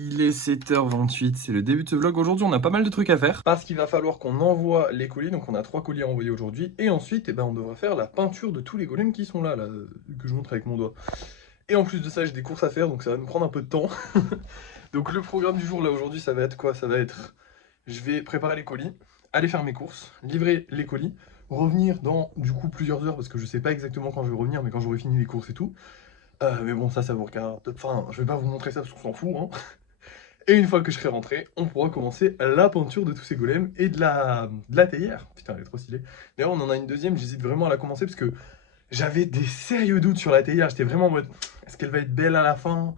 Il est 7h28, c'est le début de ce vlog. Aujourd'hui, on a pas mal de trucs à faire parce qu'il va falloir qu'on envoie les colis. Donc, on a 3 colis à envoyer aujourd'hui. Et ensuite, on devra faire la peinture de tous les golems qui sont là, que je montre avec mon doigt. Et en plus de ça, j'ai des courses à faire, donc ça va me prendre un peu de temps. Donc, le programme du jour, là, aujourd'hui, ça va être quoi? Ça va être, je vais préparer les colis, aller faire mes courses, livrer les colis, revenir dans, du coup, plusieurs heures, parce que je sais pas exactement quand je vais revenir, mais quand j'aurai fini les courses et tout. Mais bon, ça vous regarde. Enfin, je vais pas vous montrer ça parce qu'on s'en fout, hein. Et une fois que je serai rentré, on pourra commencer la peinture de tous ces golems et de la théière. Putain, elle est trop stylée. D'ailleurs, on en a une deuxième, j'hésite vraiment à la commencer parce que j'avais des sérieux doutes sur la théière. J'étais vraiment en mode, est-ce qu'elle va être belle à la fin?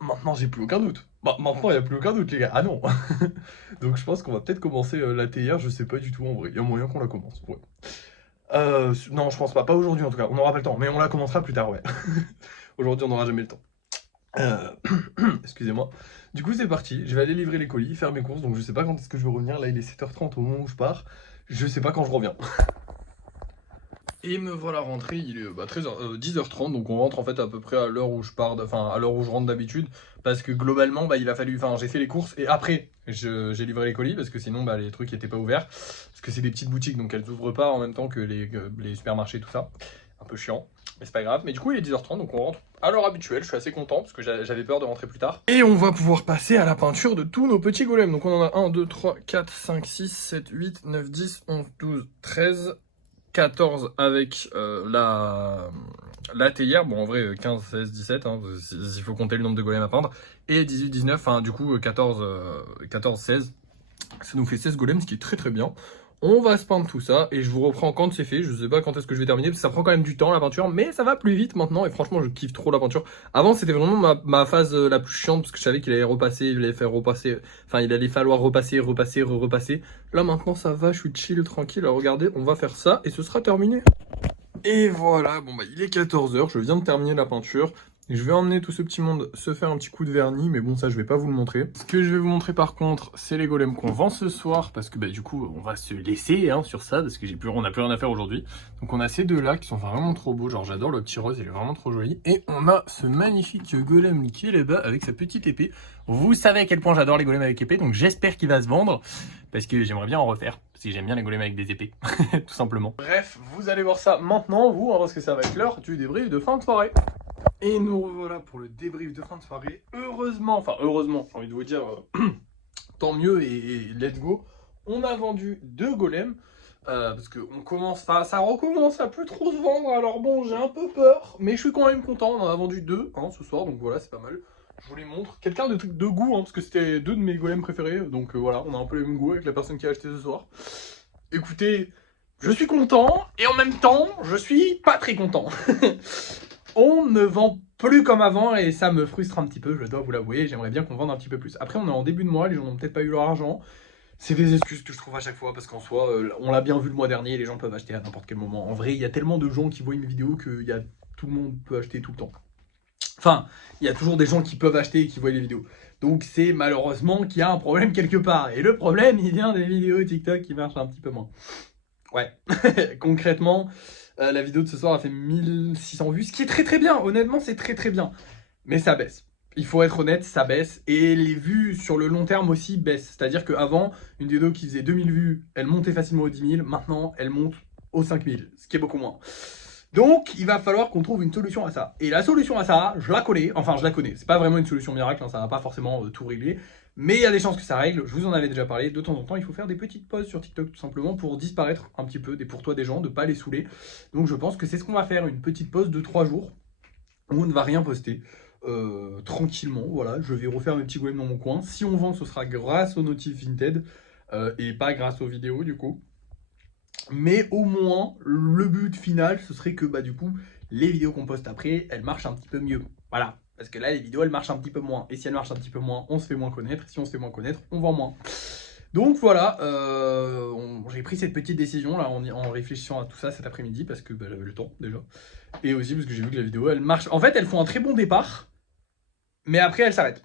Maintenant, j'ai plus aucun doute. Bah, maintenant, il n'y a plus aucun doute, les gars. Ah non. Donc, je pense qu'on va peut-être commencer la théière. Je sais pas du tout, en vrai. Il y a moyen qu'on la commence, ouais. Non, je pense pas. Pas aujourd'hui, en tout cas. On n'aura pas le temps. Mais on la commencera plus tard, ouais. Aujourd'hui, on n'aura jamais le temps. Euh, Excusez-moi. Du coup, c'est parti. Je vais aller livrer les colis, faire mes courses. Donc, je sais pas quand est-ce que je vais revenir. Là, il est 7h30 au moment où je pars. Je sais pas quand je reviens. Et me voilà rentré. Il est 10h30. Donc, on rentre en fait à peu près à l'heure où je pars, enfin, à l'heure où je rentre d'habitude. Parce que globalement, il a fallu. Enfin, j'ai fait les courses et après, j'ai livré les colis. Parce que sinon, les trucs n'étaient pas ouverts. Parce que c'est des petites boutiques. Donc, elles ouvrent pas en même temps que les supermarchés, tout ça. Un peu chiant. Mais c'est pas grave. Mais du coup, il est 10h30. Donc, on rentre à l'heure habituelle. Je suis assez content parce que j'avais peur de rentrer plus tard. Et on va pouvoir passer à la peinture de tous nos petits golems. Donc on en a 1, 2, 3, 4, 5, 6, 7, 8, 9, 10, 11, 12, 13, 14 avec la théière. Bon, en vrai, 15, 16, 17, hein, il faut compter le nombre de golems à peindre. Et 18, 19, enfin, du coup, 14, 16. Ça nous fait 16 golems, ce qui est très très bien. On va se peindre tout ça et je vous reprends quand c'est fait. Je sais pas quand est-ce que je vais terminer parce que ça prend quand même du temps la peinture, mais ça va plus vite maintenant et franchement je kiffe trop la peinture. Avant c'était vraiment ma phase la plus chiante parce que je savais qu'il allait repasser, il allait faire repasser, enfin il allait falloir repasser, repasser, repasser. Là maintenant ça va, je suis chill, tranquille. Alors, regardez, on va faire ça et ce sera terminé. Et voilà, il est 14h, je viens de terminer la peinture. Je vais emmener tout ce petit monde se faire un petit coup de vernis, mais bon, ça je vais pas vous le montrer. Ce que je vais vous montrer par contre, c'est les golems qu'on vend ce soir, parce que du coup, on va se laisser sur ça, parce que on a plus rien à faire aujourd'hui. Donc on a ces deux-là qui sont vraiment trop beaux, genre j'adore le petit rose, il est vraiment trop joli. Et on a ce magnifique golem qui est là-bas avec sa petite épée. Vous savez à quel point j'adore les golems avec épée, donc j'espère qu'il va se vendre, parce que j'aimerais bien en refaire, parce que j'aime bien les golems avec des épées, tout simplement. Bref, vous allez voir ça maintenant, vous, parce que ça va être l'heure du débrief de fin de soirée. Et nous revoilà pour le débrief de fin de soirée. Heureusement, j'ai envie de vous dire, tant mieux et let's go. On a vendu 2 golems. Parce que ça recommence à plus trop se vendre. Alors bon, j'ai un peu peur, mais je suis quand même content. On en a vendu 2 ce soir, donc voilà, c'est pas mal. Je vous les montre. Quelqu'un de goût, parce que c'était 2 de mes golems préférés. Donc voilà, on a un peu les mêmes goûts avec la personne qui a acheté ce soir. Écoutez, je suis content et en même temps, je suis pas très content. On ne vend plus comme avant et ça me frustre un petit peu, je dois vous l'avouer. J'aimerais bien qu'on vende un petit peu plus. Après, on est en début de mois, les gens n'ont peut-être pas eu leur argent. C'est des excuses que je trouve à chaque fois parce qu'en soi, on l'a bien vu le mois dernier, les gens peuvent acheter à n'importe quel moment. En vrai, il y a tellement de gens qui voient une vidéo que tout le monde peut acheter tout le temps. Enfin, il y a toujours des gens qui peuvent acheter et qui voient les vidéos. Donc c'est malheureusement qu'il y a un problème quelque part. Et le problème, il vient des vidéos TikTok qui marchent un petit peu moins. Ouais, concrètement, la vidéo de ce soir a fait 1600 vues, ce qui est très très bien, honnêtement c'est très très bien. Mais ça baisse. Il faut être honnête, ça baisse. Et les vues sur le long terme aussi baissent. C'est-à-dire qu'avant, une vidéo qui faisait 2000 vues, elle montait facilement aux 10 000. Maintenant, elle monte aux 5000, ce qui est beaucoup moins. Donc, il va falloir qu'on trouve une solution à ça. Et la solution à ça, je la connais. Enfin, je la connais. C'est pas vraiment une solution miracle, ça va pas forcément tout régler. Mais il y a des chances que ça règle. Je vous en avais déjà parlé. De temps en temps, il faut faire des petites pauses sur TikTok tout simplement pour disparaître un petit peu des pour toi des gens, de pas les saouler. Donc, je pense que c'est ce qu'on va faire. Une petite pause de 3 jours où on ne va rien poster. Tranquillement, voilà. Je vais refaire mes petits golems dans mon coin. Si on vend, ce sera grâce aux notifs Vinted et pas grâce aux vidéos du coup. Mais au moins, le but final, ce serait que du coup, les vidéos qu'on poste après, elles marchent un petit peu mieux. Voilà. Parce que là, les vidéos, elles marchent un petit peu moins. Et si elles marchent un petit peu moins, on se fait moins connaître. Si on se fait moins connaître, on vend moins. Donc voilà, j'ai pris cette petite décision là en réfléchissant à tout ça cet après-midi parce que j'avais le temps déjà. Et aussi parce que j'ai vu que la vidéo, elle marche. En fait, elles font un très bon départ, mais après, elles s'arrêtent.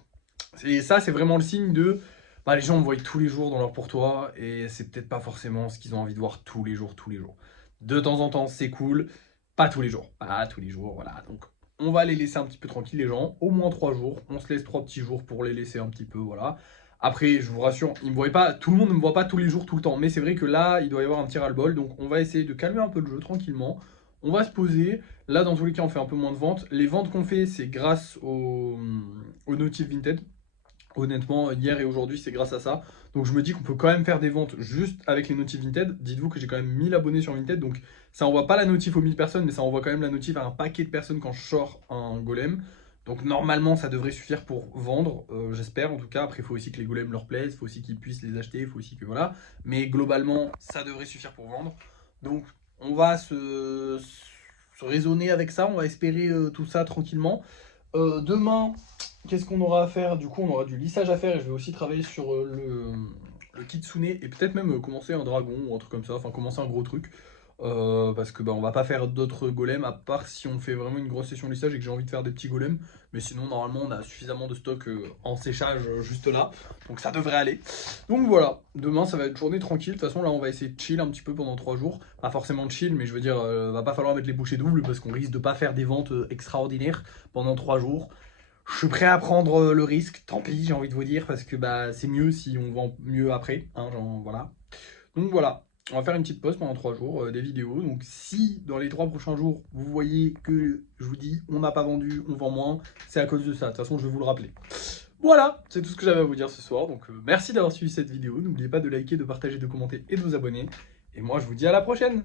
Et ça, c'est vraiment le signe de... les gens me voient tous les jours dans leur pour toi et c'est peut-être pas forcément ce qu'ils ont envie de voir tous les jours, tous les jours. De temps en temps, c'est cool, pas tous les jours. Pas tous les jours, voilà. Donc on va les laisser un petit peu tranquilles les gens, au moins 3 jours, on se laisse 3 petits jours pour les laisser un petit peu, voilà. Après, je vous rassure, ils me voient pas, tout le monde ne me voit pas tous les jours, tout le temps, mais c'est vrai que là, il doit y avoir un petit ras-le-bol, donc on va essayer de calmer un peu le jeu tranquillement, on va se poser, là dans tous les cas on fait un peu moins de ventes, les ventes qu'on fait c'est grâce au Notif Vinted. Honnêtement, hier et aujourd'hui, c'est grâce à ça. Donc je me dis qu'on peut quand même faire des ventes juste avec les notifs Vinted. Dites-vous que j'ai quand même 1000 abonnés sur Vinted, donc ça envoie pas la notif aux 1000 personnes, mais ça envoie quand même la notif à un paquet de personnes quand je sors un golem. Donc normalement, ça devrait suffire pour vendre, j'espère en tout cas. Après, il faut aussi que les golems leur plaisent, il faut aussi qu'ils puissent les acheter, il faut aussi que voilà. Mais globalement, ça devrait suffire pour vendre. Donc on va se raisonner avec ça, on va espérer tout ça tranquillement. Demain, qu'est-ce qu'on aura à faire? Du coup, on aura du lissage à faire et je vais aussi travailler sur le kitsune et peut-être même commencer un dragon ou un truc comme ça, enfin commencer un gros truc. Parce que bah, on va pas faire d'autres golems à part si on fait vraiment une grosse session lissage et que j'ai envie de faire des petits golems. Mais sinon, normalement, on a suffisamment de stock en séchage juste là. Donc ça devrait aller. Donc voilà, demain ça va être journée tranquille. De toute façon, là, on va essayer de chill un petit peu pendant 3 jours. Pas forcément de chill, mais je veux dire, va pas falloir mettre les bouchées doubles parce qu'on risque de pas faire des ventes extraordinaires pendant 3 jours. Je suis prêt à prendre le risque, tant pis, j'ai envie de vous dire, parce que bah, c'est mieux si on vend mieux après. Hein, genre, voilà. Donc voilà, on va faire une petite pause pendant 3 jours, des vidéos. Donc si dans les 3 prochains jours, vous voyez que je vous dis on n'a pas vendu, on vend moins, c'est à cause de ça. De toute façon, je vais vous le rappeler. Voilà, c'est tout ce que j'avais à vous dire ce soir. Donc merci d'avoir suivi cette vidéo. N'oubliez pas de liker, de partager, de commenter et de vous abonner. Et moi, je vous dis à la prochaine.